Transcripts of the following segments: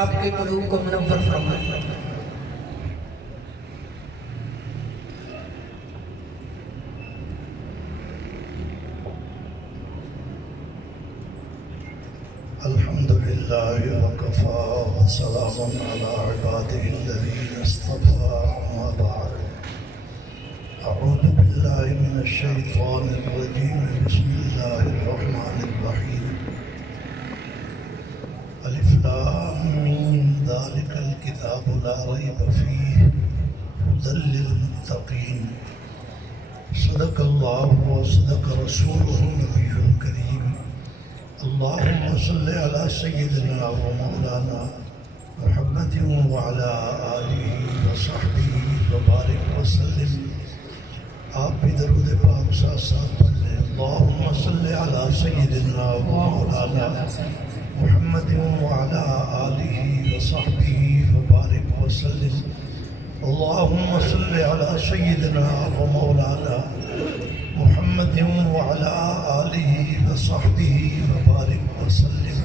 آپ کے قلوب کو منور فرمائے۔ الحمدللہ وکفی وسلام علی عباده الذین اصطفی اما بعد اعوذ باللہ من الشیطان الرجیم بسم اللہ الرحمن الرحیم الف لام میم ذالک الکتاب لا ریب فیہ ھدی للمتقین صدق اللہ وصدق رسولہ النبی الکریم اللهم صل على سيدنا ومولانا محمد وعلى آله وصحبه وبارك وسلم۔ آپ بھی درود پاک ساتھ ساتھ پڑھ لیں۔ اللهم صل على سيدنا ومولانا محمد وعلى آله وصحبه وبارك وسلم۔ اللهم صل على سيدنا ومولانا محمد وعلى آله وصحبه وبارك وسلم۔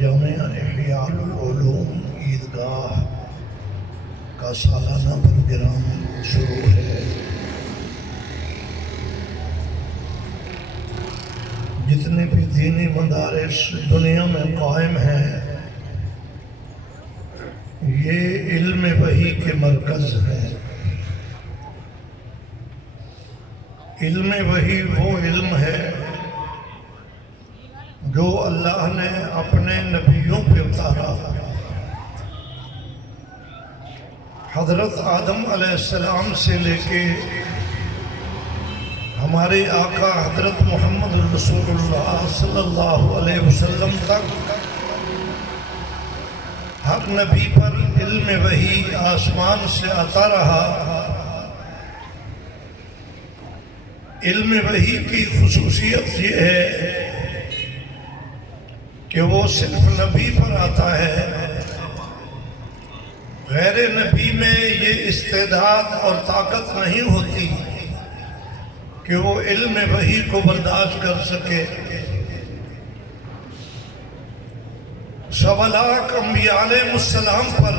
جامعہ احیاء العلوم عیدگاہ کا سالانہ پروگرام شروع ہے۔ جتنے بھی دینی مدارس دنیا میں قائم ہیں یہ علم وحی کے مرکز ہیں۔ علم وحی وہ علم ہے جو اللہ نے اپنے نبیوں پہ اتارا۔ حضرت آدم علیہ السلام سے لے کے ہمارے آقا حضرت محمد رسول اللہ صلی اللہ علیہ وسلم تک ہر نبی پر علم وحی آسمان سے آتا رہا۔ علم وحی کی خصوصیت یہ ہے کہ وہ صرف نبی پر آتا ہے، غیر نبی میں یہ استعداد اور طاقت نہیں ہوتی کہ وہ علم وحی کو برداشت کر سکے۔ 1.25 لاکھ انبیاء علیہ السلام پر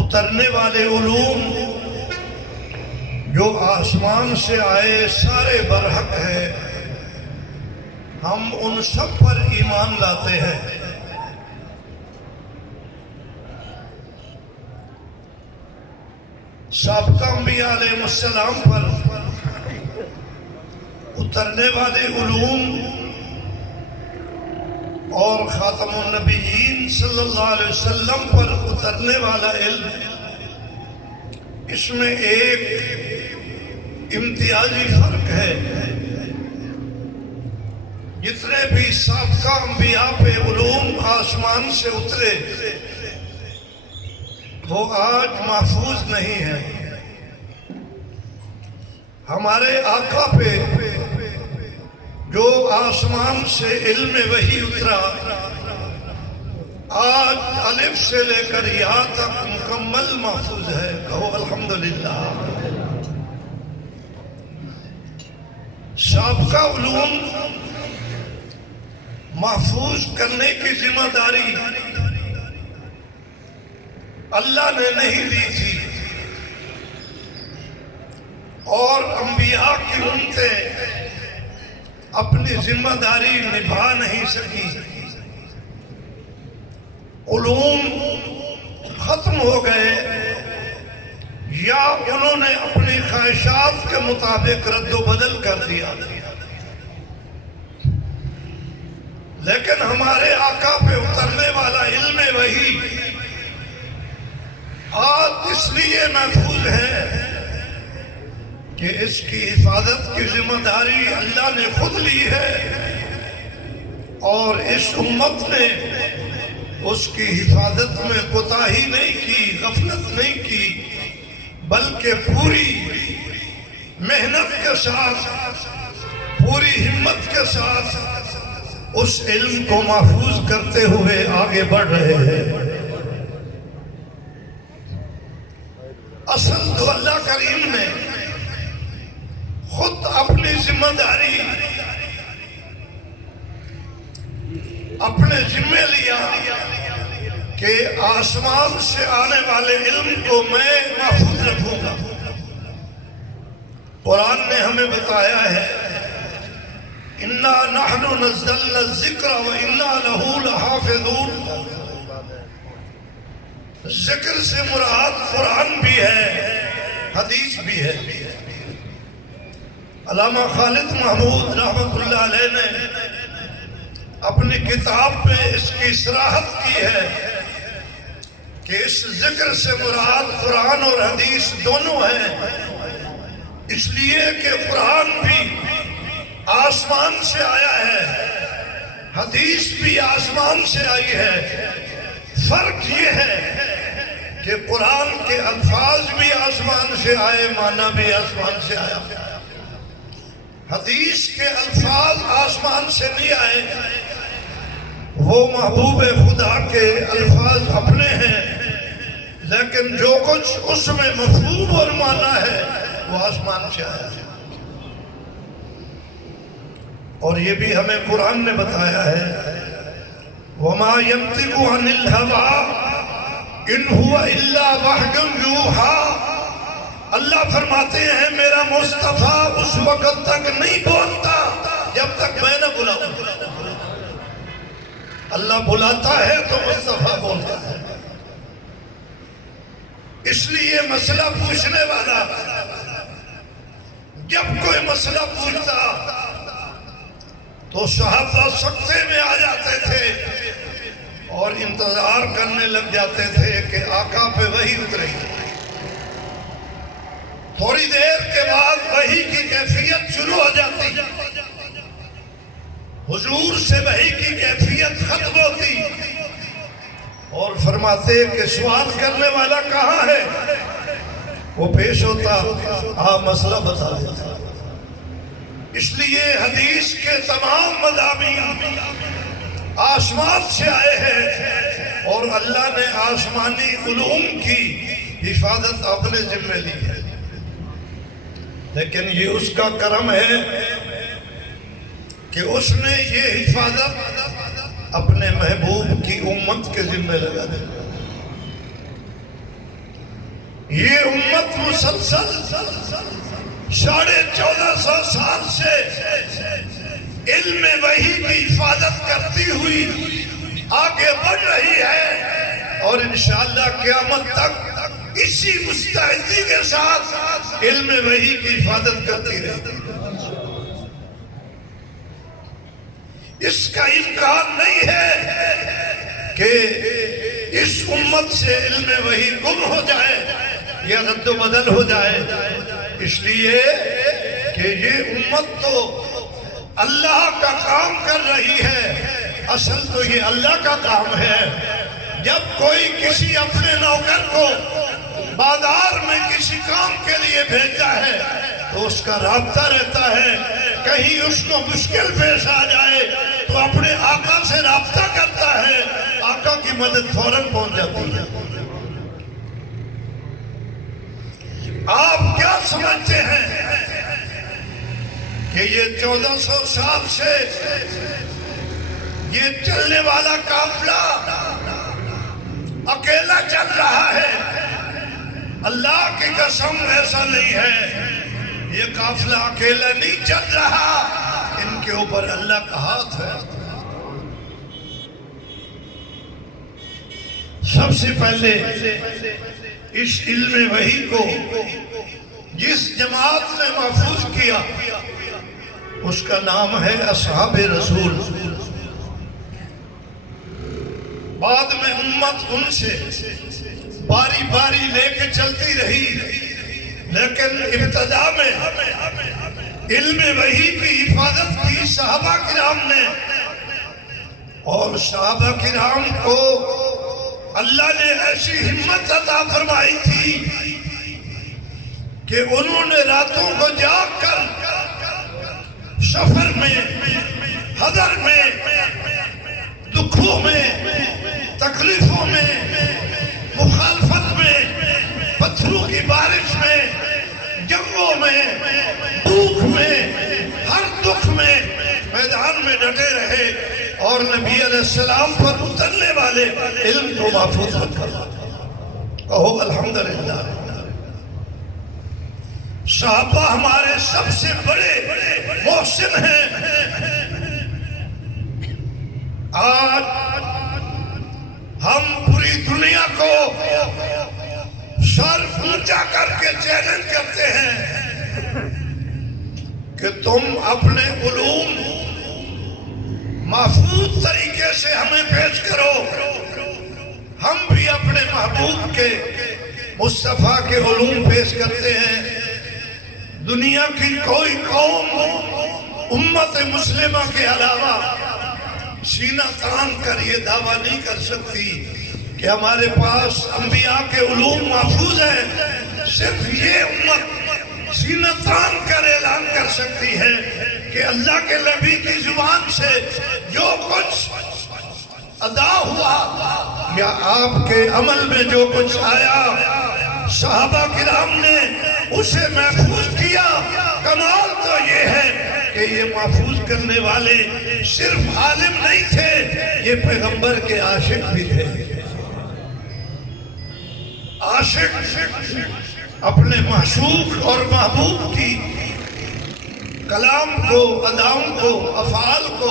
اترنے والے علوم جو آسمان سے آئے سارے برحق ہے، ہم ان سب پر ایمان لاتے ہیں۔ سابقہ انبیاء علیہ السلام پر اترنے والے علوم اور خاتم النبیین صلی اللہ علیہ وسلم پر اترنے والا علم، اس میں ایک امتیازی فرق ہے۔ جتنے بھی سابقہ انبیاء پہ علوم آسمان سے اترے وہ آج محفوظ نہیں ہے۔ ہمارے آقا پہ جو آسمان سے علم وحی اترا آج الف سے لے کر یا تک مکمل محفوظ ہے۔ کہو الحمدللہ۔ سابقہ علوم محفوظ کرنے کی ذمہ داری اللہ نے نہیں دی تھی، اور انبیاء کی امتیں اپنی ذمہ داری نبھا نہیں سکی۔ علوم ختم ہو گئے یا انہوں نے اپنی خواہشات کے مطابق رد و بدل کر دیا، لیکن ہمارے آقا پہ اترنے والا علم وحی آج اس لیے محفوظ ہے کہ اس کی حفاظت کی ذمہ داری اللہ نے خود لی ہے، اور اس امت نے اس کی حفاظت میں کوتاہی نہیں کی، غفلت نہیں کی، بلکہ پوری محنت کے ساتھ، پوری ہمت کے ساتھ اس علم کو محفوظ کرتے ہوئے آگے بڑھ رہے ہیں۔ اصل تو اللہ کریم نے خود اپنی ذمہ داری اپنے ذمے لیا کہ آسمان سے آنے والے علم کو میں محفوظ رکھوں گا۔ قرآن نے ہمیں بتایا ہے اِنَّا نَحْنُ نَزَّلْنَا الذِّكْرَ وَإِنَّا لَهُ لَحَافِظُونَ۔ ذکر سے مراد قرآن بھی ہے، حدیث بھی ہے۔ علامہ خالد محمود رحمۃ اللہ علیہ نے اپنی کتاب میں اس کی صراحت کی ہے کہ اس ذکر سے مراد قرآن اور حدیث دونوں ہیں، اس لیے کہ قرآن بھی آسمان سے آیا ہے، حدیث بھی آسمان سے آئی ہے۔ فرق یہ ہے کہ قرآن کے الفاظ بھی آسمان سے آئے، معنی بھی آسمان سے آیا۔ حدیث کے الفاظ آسمان سے نہیں آئے، وہ محبوب خدا کے الفاظ اپنے ہیں، لیکن جو کچھ اس میں مفہوم اور معنی ہے وہ آسمان سے آیا ہے۔ اور یہ بھی ہمیں قرآن نے بتایا ہے وَمَا يَنطِقُ عَنِ الْهَوَىٰ إِنْ هُوَ إِلَّا وَحْيٌ يُوحَىٰ۔ اللہ فرماتے ہیں میرا مصطفیٰ اس وقت تک نہیں بولتا جب تک میں نہ بلاؤں۔ اللہ بلاتا ہے تو مصطفیٰ بولتا ہے۔ اس لیے مسئلہ پوچھنے والا جب کوئی مسئلہ پوچھتا تو صحابہ سکتے میں آ جاتے تھے اور انتظار کرنے لگ جاتے تھے کہ آقا پہ وحی اترے گی۔ تھوڑی دیر کے بعد وحی کی کیفیت شروع ہو جاتی، حضور سے وحی کی کیفیت ختم ہوتی اور فرماتے کہ سوال کرنے والا کہاں ہے؟ وہ پیش ہوتا، آپ مسئلہ بتا دیتا۔ اس لیے حدیث کے تمام مضامین آسمان سے آئے ہیں اور اللہ نے آسمانی علوم کی حفاظت اپنے ذمہ لی ہے، لیکن یہ اس کا کرم ہے کہ اس نے یہ حفاظت اپنے محبوب کی امت کے ذمہ لگا دی۔ یہ امت مسلسل 1450 سال سے علم وحی کی حفاظت کرتی ہوئی آگے بڑھ رہی ہے اور انشاءاللہ قیامت تک اسی مستعدی کے ساتھ علم وحی کی حفاظت کرتی رہے۔ اس کا امکان نہیں ہے کہ اس امت سے علم وحی گم ہو جائے یا رد و بدل ہو جائے، اس لیے کہ یہ امت تو اللہ کا کام کر رہی ہے، اصل تو یہ اللہ کا کام ہے۔ جب کوئی کسی اپنے نوکر کو بازار میں کسی کام کے لیے بھیجتا ہے تو اس کا رابطہ رہتا ہے، کہیں اس کو مشکل پیش آ جائے تو اپنے آقا سے رابطہ کرتا ہے، آقا کی مدد فوراً پہنچ جاتی ہے۔ آپ کیا سمجھتے ہیں کہ یہ 1400 سال سے یہ چلنے والا قافلہ اکیلا چل رہا ہے؟ اللہ کی قسم ایسا نہیں ہے، یہ قافلہ اکیلا نہیں چل رہا، ان کے اوپر اللہ کا ہاتھ ہے۔ سب سے پہلے اس علم وحی کو جس جماعت نے محفوظ کیا اس کا نام ہے اصحاب رسول۔ بعد میں امت ان سے باری باری لے کے چلتی رہی، لیکن ابتدا میں علم وحی کی حفاظت کی صحابہ کرام نے، اور صحابہ کرام کو اللہ نے ایسی ہمت عطا فرمائی تھی کہ انہوں نے راتوں کو جاگ کر سفر میں، حضر میں، دکھوں میں، تکلیفوں میں، مخالفت میں، پتھروں کی بارش میں، جنگوں میں، بھوک میں، ہر دکھ میں میدان میں ڈٹے رہے اور اور نبی علیہ السلام پر اترنے والے علم کو محفوظ رکھا۔ کہو الحمدللہ۔ صحابہ ہمارے سب سے بڑے محسن ہیں۔ آج ہم پوری دنیا کو سر اونچا کر کے چیلنج کرتے ہیں کہ تم اپنے علوم محفوظ طریقے سے ہمیں پیش کرو، ہم بھی اپنے محبوب کے مصطفیٰ کے علوم پیش کرتے ہیں۔ دنیا کی کوئی قوم امت مسلمہ کے علاوہ سینہ تان کر یہ دعویٰ نہیں کر سکتی کہ ہمارے پاس انبیاء کے علوم محفوظ ہیں۔ صرف یہ امت سینہ تان کر اعلان کر سکتی ہے کہ اللہ کے نبی کی زبان سے جو کچھ ادا ہوا یا آپ کے عمل میں جو کچھ آیا صحابہ کرام نے اسے محفوظ کیا۔ کمال تو یہ ہے کہ یہ محفوظ کرنے والے صرف عالم نہیں تھے، یہ پیغمبر کے عاشق بھی تھے۔ عاشق اپنے معشوق اور محبوب کی کلام کو، اداؤں کو، افعال کو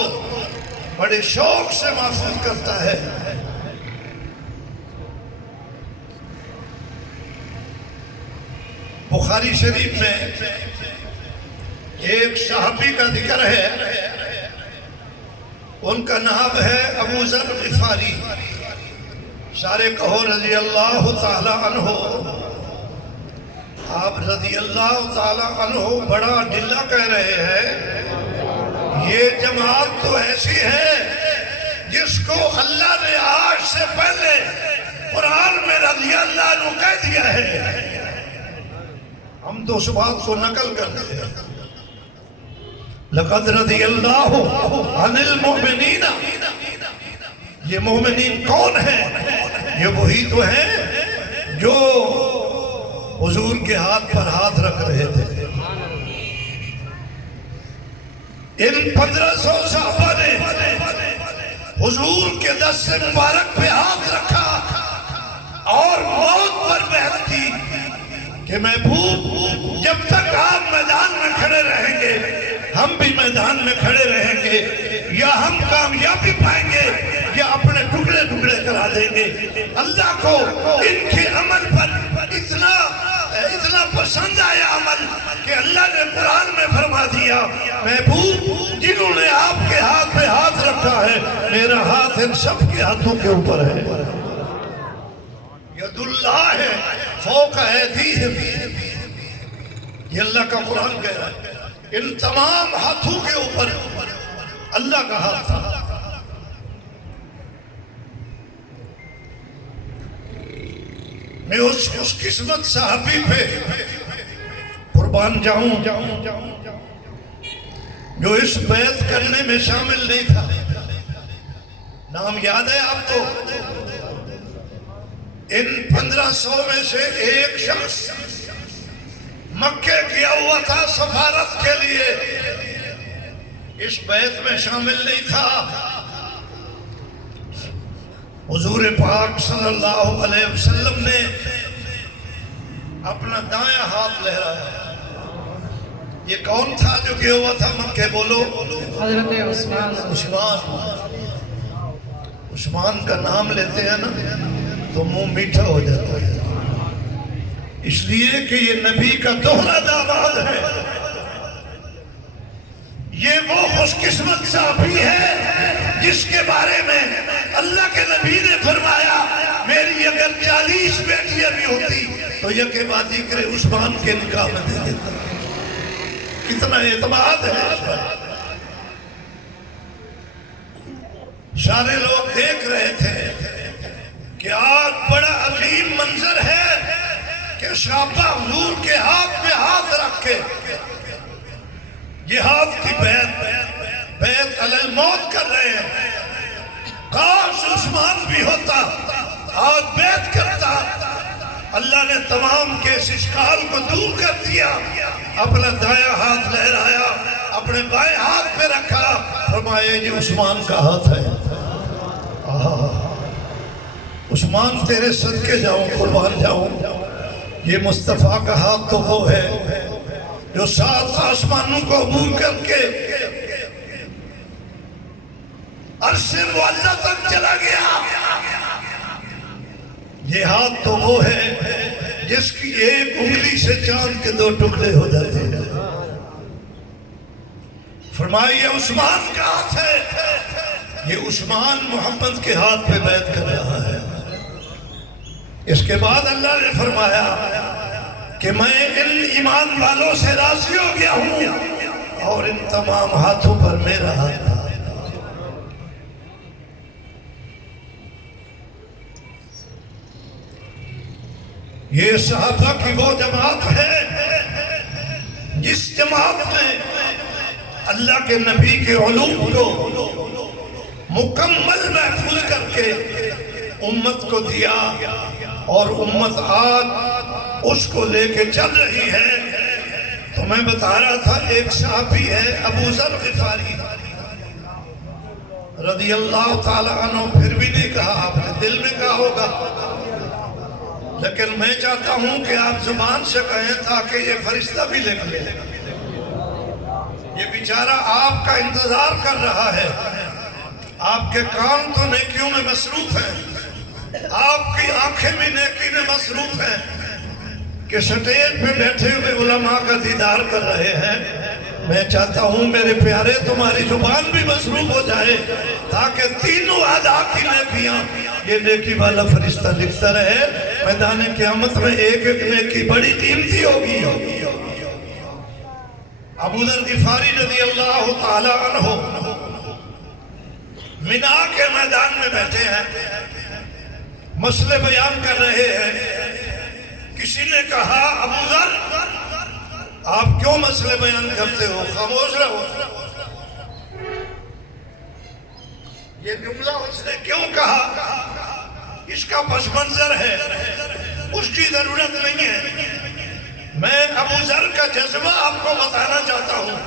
بڑے شوق سے محفوظ کرتا ہے۔ بخاری شریف میں ایک صحابی کا ذکر ہے، ان کا نام ہے ابو ذر غفاری۔ سارے کہو رضی اللہ تعالی عنہ۔ آپ رضی اللہ تعالی عنہ بڑا ڈلا کہہ رہے ہیں۔ یہ جماعت تو ایسی ہے جس کو اللہ نے آج سے پہلے قرآن میں رضی اللہ عنہ کہہ دیا ہے، ہم تو اس بات کو نقل کرتے ہیں۔ لقد رضی اللہ عن المؤمنین۔ یہ مومنین کون ہیں؟ یہ وہی تو ہیں جو حضور کے ہاتھ پر ہاتھ رکھ رہے تھے۔ ان 1500 صحابہ نے حضور کے دست مبارک پہ ہاتھ رکھا اور موت پر بیعت کی کہ محبوب جب تک آپ میدان میں کھڑے رہیں گے ہم بھی میدان میں کھڑے رہیں گے، یا ہم کامیابی پائیں گے یا اپنے ٹکڑے ٹکڑے کرا دیں گے۔ اللہ کو ان کے عمل پر اتنا پسند آیا عمل کہ اللہ نے قرآن میں فرما دیا، محبوب جنہوں نے آپ کے ہاتھ پہ ہاتھ رکھا ہے میرا ہاتھ ان سب کے ہاتھوں کے اوپر ہے۔ ید اللہ ہے فوق ایدیہم، یہ اللہ کا قرآن کہہ رہا ہے۔ ان تمام ہاتھوں کے اوپر اللہ کا ہاتھ تھا۔ میں اس قسمت صحابی پہ قربان جاؤں جو اس بیعت کرنے میں شامل نہیں تھا۔ نام یاد ہے آپ کو؟ ان 1500 میں سے ایک شخص مکہ کیا ہوا تھا سفارت کے لیے، اس بیعت میں شامل نہیں تھا۔ حضور پاک صلی اللہ علیہ وسلم نے اپنا دائیں ہاتھ لہرایا۔ یہ کون تھا جو کیا ہوا تھا مکہ؟ بولو۔ حضرت عثمان۔ عثمان کا نام لیتے ہیں نا تو منہ میٹھا ہو جاتا ہے، اس لیے کہ یہ نبی کا دوہرا داماد ہے۔ یہ وہ خوش قسمت صحابی ہے جس کے بارے میں اللہ کے نبی نے فرمایا میری اگر 40 بیٹیاں بھی ہوتی تو یکے بعد ذکر عثمان کے نکاح میں دے دیتا۔ کتنا اعتماد ہے اس پر۔ سارے لوگ دیکھ رہے تھے کہ آج بڑا عظیم منظر ہے کہ صحابہ حضور کے ہاتھ پہ ہاتھ رکھ کے جہاد کی بیعت علی الموت کر رہے ہیں۔ کاش عثمان بھی ہوتا، آج بیعت کرتا۔ اللہ نے تمام کے اس اشکال کو دور کر دیا، اپنا دائیں ہاتھ لہرایا اپنے بائیں ہاتھ پہ رکھا، فرمایا یہ عثمان کا ہاتھ ہے۔ عثمان تیرے صدقے جاؤں، قربان جاؤں، یہ مصطفیٰ کا ہاتھ تو وہ ہے جو 7 آسمانوں کو عبور کر کے عرش معلیٰ تک چلا گیا۔ یہ ہاتھ تو وہ ہے جس کی ایک انگلی سے چاند کے 2 ٹکڑے ہو جاتے ہیں۔ فرمائیے عثمان کا ہاتھ ہے، یہ عثمان محمد کے ہاتھ پہ بیعت کر رہا ہے۔ اس کے بعد اللہ نے فرمایا کہ میں ان ایمان والوں سے راضی ہو گیا ہوں اور ان تمام ہاتھوں پر میرا ہاتھ ہے۔ یہ صحابہ کی وہ جماعت ہے جس جماعت نے اللہ کے نبی کے علوم کو مکمل محفوظ کر کے امت کو دیا، اور امت آج اس کو لے کے چل رہی ہے۔ تو میں بتا رہا تھا ایک صحابی ہے ابو ذر غفاری رضی اللہ تعالیٰ عنہ، پھر بھی نہیں کہا، آپ نے دل میں کہا ہوگا، لیکن میں چاہتا ہوں کہ آپ زبان سے کہیں تاکہ یہ فرشتہ بھی لکھ لے۔ یہ بیچارہ آپ کا انتظار کر رہا ہے، آپ کے کان تو نیکیوں میں مصروف ہیں، آپ کی آنکھیں بھی نیکی میں مصروف ہیں کہ سٹیج پہ بیٹھے ہوئے علماء کا دیدار کر رہے ہیں۔ میں چاہتا ہوں میرے پیارے تمہاری زبان بھی مصروف ہو جائے تاکہ تینوں اعضاء کی نیکیاں یہ نیکی والا فرشتہ لکھتا رہے۔ میدان قیامت میں ایک ایک نیکی بڑی قیمتی ہوگی۔ ابو ذر غفاری رضی اللہ تعالی عنہ منا کے میدان میں بیٹھے ہیں، مسئلے بیان کر رہے ہیں۔ کسی نے کہا ابو ذر آپ کیوں مسئلے بیان کرتے ہو، خاموش رہو۔ یہ جملہ اس نے کیوں کہا، اس کا پس منظر ہے، اس کی ضرورت نہیں ہے۔ میں ابو ذر کا جذبہ آپ کو بتانا چاہتا ہوں۔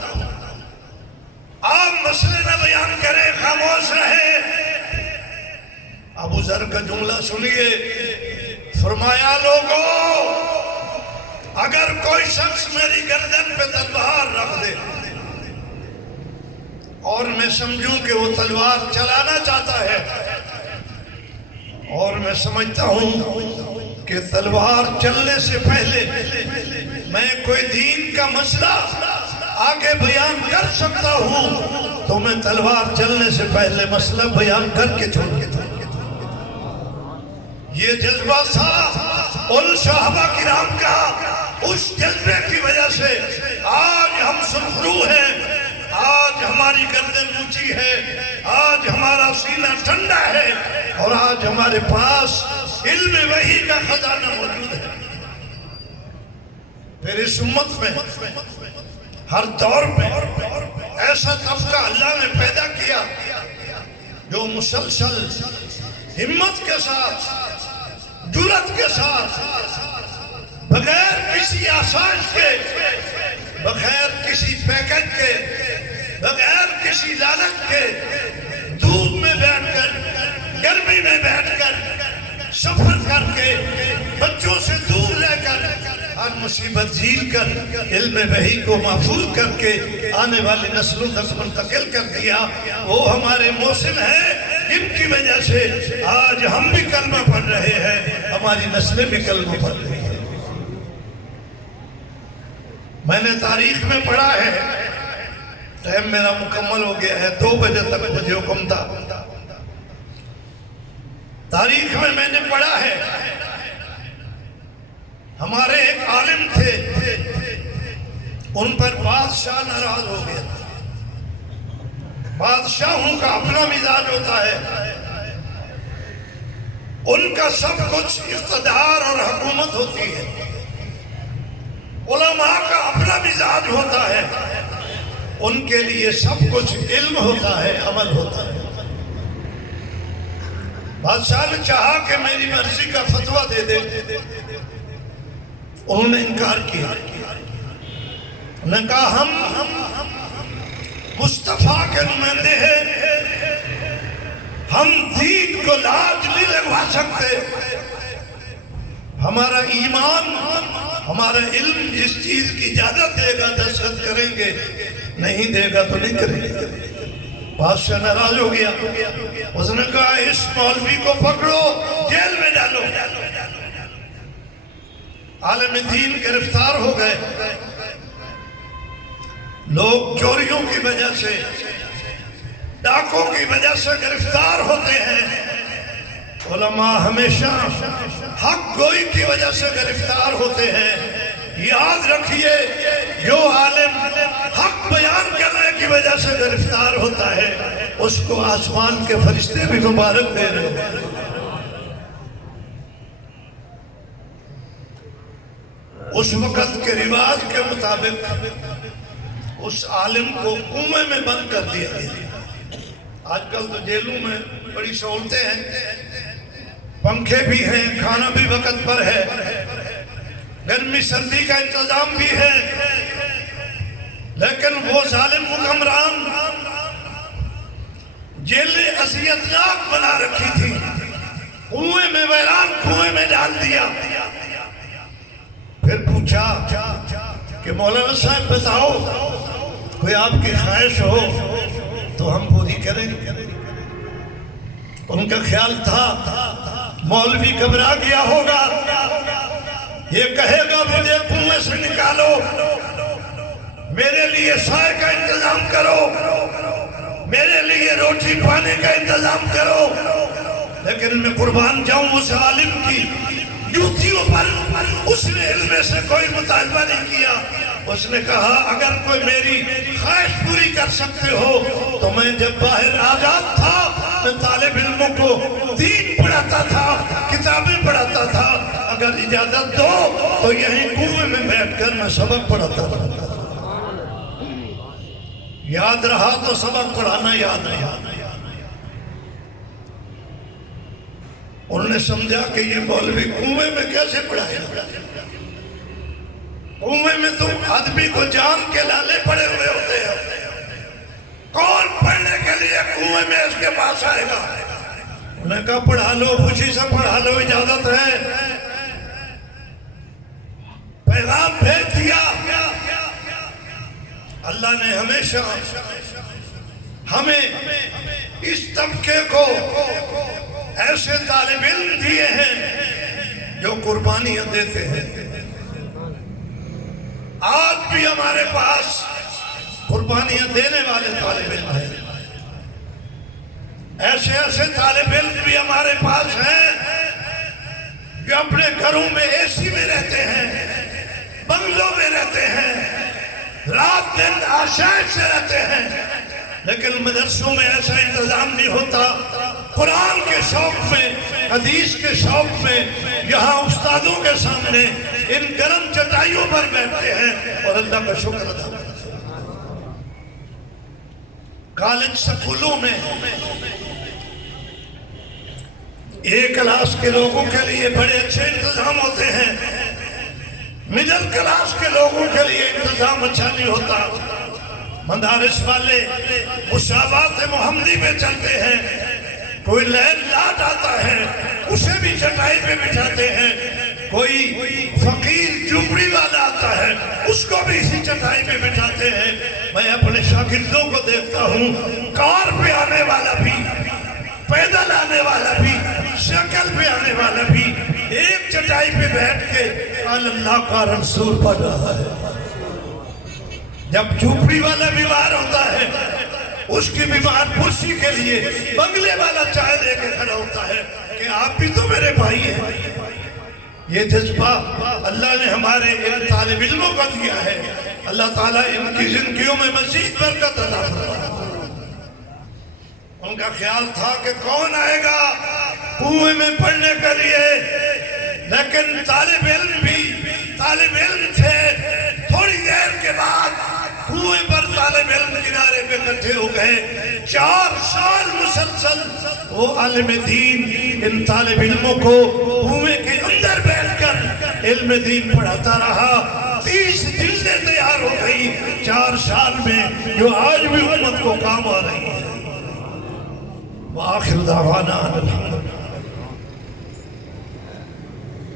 آپ مسئلے نہ بیان کریں، خاموش رہے۔ ابو ذر کا جملہ سنیے، فرمایا لوگوں اگر کوئی شخص میری گردن پہ تلوار رکھ دے اور میں سمجھوں کہ وہ تلوار چلانا چاہتا ہے، اور میں سمجھتا ہوں کہ تلوار چلنے سے پہلے میں کوئی دین کا مسئلہ آگے بیان کر سکتا ہوں، تو میں تلوار چلنے سے پہلے مسئلہ بیان کر کے چھوڑ کے تھا۔ یہ جذبہ تھا ان صحابہ کرام کا، اس جذبے کی وجہ سے آج ہم سرخرو ہیں، آج ہماری گردن اونچی ہے، آج ہمارا سینہ ٹھنڈا ہے، اور آج ہمارے پاس علم وحی کا خزانہ موجود ہے۔ پھر اس امت میں ہر دور میں ایسا طبقہ اللہ نے پیدا کیا جو مسلسل ہمت کے ساتھ، جرات کے ساتھ، بغیر کسی آسائش کے، بغیر کسی پیکج کے، بغیر کسی لالچ کے، دھوپ میں بیٹھ کر، گرمی میں بیٹھ کر، سفر کر کے، بچوں سے دور رہ کر، ہر مصیبت جھیل کر، علم وحی کو محفوظ کر کے آنے والی نسلوں تک منتقل کر دیا۔ وہ ہمارے محسن ہیں جن کی وجہ سے آج ہم بھی کلمہ پڑھ رہے ہیں، ہماری نسلیں بھی کلمہ پڑھ رہی ہیں۔ میں نے تاریخ میں پڑھا ہے، ٹائم میرا مکمل ہو گیا ہے، 2 بجے تک مجھے حکم تھا۔ تاریخ میں نے پڑھا ہے، ہمارے ایک عالم تھے، ان پر بادشاہ ناراض ہو گیا۔ بادشاہوں کا اپنا مزاج ہوتا ہے، ان کا سب کچھ اقتدار اور حکومت ہوتی ہے۔ علماء کا اپنا مزاج ہوتا ہے، ان کے لیے سب کچھ علم ہوتا ہے، عمل ہوتا ہے۔ بادشاہ نے چاہا کہ میری مرضی کا فتویٰ دے دے، انہوں نے انکار کیا۔ انہوں نے کہا مصطفیٰ کے نمائندے ہیں، ہم دین کو لاج نہیں لگوا سکتے۔ ہمارا ایمان، ہمارا علم جس چیز کی اجازت دے گا دستخط کریں گے، نہیں دے گا تو نہیں کریں گے۔ بادشاہ ناراض ہو گیا، اس نے کہا اس مولوی کو پکڑو، جیل میں ڈالو۔ عالم دین گرفتار ہو گئے۔ لوگ چوریوں کی وجہ سے، ڈاکوں کی وجہ سے گرفتار ہوتے ہیں۔ علماء ہمیشہ حق گوئی کی وجہ سے گرفتار ہوتے ہیں۔ یاد رکھیے، جو عالم حق بیان کرنے کی وجہ سے گرفتار ہوتا ہے، اس کو آسمان کے فرشتے بھی مبارک دے رہے ہیں۔ اس وقت کے رواج کے مطابق اس عالم کو کنویں میں بند کر دیا گیا۔ آج کل تو جیلوں میں بڑی سہولتیں ہیں، پنکھے بھی ہیں، کھانا بھی وقت پر ہے، گرمی سردی کا انتظام بھی ہے، لیکن وہ ظالم حکمران جیلیں اذیتناک بنا رکھی تھی، کنویں میں ویران کنویں میں ڈال دیا۔ پھر پوچھا کہ مولانا صاحب بتاؤ، کوئی آپ کی خواہش ہو تو ہم پوری کریں گے۔ ان کا خیال تھا مولوی گھبرا گیا ہوگا، یہ کہے گا مجھے کنویں سے نکالو، میرے لیے سائے کا انتظام کرو، میرے لیے روٹی پانی کا انتظام کرو۔ لیکن میں قربان جاؤں اس عالم کی جوتیوں پر، اس نے علم سے کوئی مطالبہ نہیں کیا۔ اس نے کہا اگر کوئی میری خواہش پوری کر سکتے ہو تو میں جب باہر آزاد تھا میں طالب علموں کو دین پڑھاتا تھا، کتابیں پڑھاتا تھا، اگر اجازت دو تو یہیں کنویں میں بیٹھ کر میں سبق پڑھاتا تھا۔ یاد رہا تو سبق پڑھانا یاد رہا۔ انہوں نے سمجھا کہ یہ مولوی کنویں میں کیسے پڑھائے گا؟ کنویں میں تو آدمی کو جان کے لالے پڑے ہوئے ہوتے ہیں، کون پڑھنے کے لیے کنویں میں اس کے پاس آئے گا؟ انہوں نے کہا پڑھا لو، خوشی سے پڑھا لو، اجازت ہے۔ پیغام بھیج دیا۔ اللہ نے ہمیشہ ہمیں اس طبقے کو ایسے طالب علم دیے ہیں جو قربانیاں دیتے ہیں۔ آج بھی ہمارے پاس قربانیاں دینے والے طالب علم ہیں، ایسے طالب علم بھی ہمارے پاس ہیں جو اپنے گھروں میں اے سی میں رہتے ہیں، بنگلوں میں رہتے ہیں، رات دن آشائش سے رہتے ہیں، لیکن مدرسوں میں ایسا انتظام نہیں ہوتا۔ قرآن کے شوق میں، حدیث کے شوق میں یہاں استادوں کے سامنے ان گرم چٹائیوں پر بیٹھتے ہیں اور اللہ کا شکر ادا کرتے ہیں۔ کالج سکولوں میں ایک کلاس کے لوگوں کے لیے بڑے اچھے انتظام ہوتے ہیں، مڈل کلاس کے لوگوں کے لیے انتظام اچھا نہیں ہوتا۔ مدارس والے مساوات محمدی میں چلتے ہیں، کوئی لین لاٹ آتا ہے اسے بھی چٹائی پہ بٹھاتے ہیں، کوئی فقیر جھوپڑی والا آتا ہے اس کو بھی اسی چٹائی پہ بٹھاتے ہیں۔ میں اپنے شاگردوں کو دیکھتا ہوں، کار پہ آنے والا بھی، پیدل آنے والا بھی، سائیکل پہ آنے والا بھی ایک چٹائی پہ بیٹھ کے اللہ کا رسول پڑھ رہا ہے۔ جب جھوپڑی والا بیمار ہوتا ہے اس کی بیمار پرسی کے لیے بنگلے والا چائے لے کے کھڑا ہوتا ہے کہ آپ بھی تو میرے بھائی ہیں۔ یہ جذبہ اللہ نے ہمارے ان طالب علموں کا دیا ہے۔ اللہ تعالیٰ ان کی زندگیوں میں مزید برکت عطا فرمائے۔ ان کا خیال تھا کہ کون آئے گا کنویں میں پڑھنے کے لیے، لیکن طالب علم بھی طالب علم تھے۔ تھوڑی دیر کے بعد کنویں پر طالب علم کنارے پہ اکٹھے ہو گئے۔ 4 سال مسلسل وہ عالم دین ان طالب علموں کو کنویں کے اندر بیٹھ کر علم دین پڑھاتا رہا۔ 30 جلدیں تیار ہو گئی۔ 4 سال میں جو آج بھی امت کو کام آ رہی ہے. وآخر دعوانا الحمد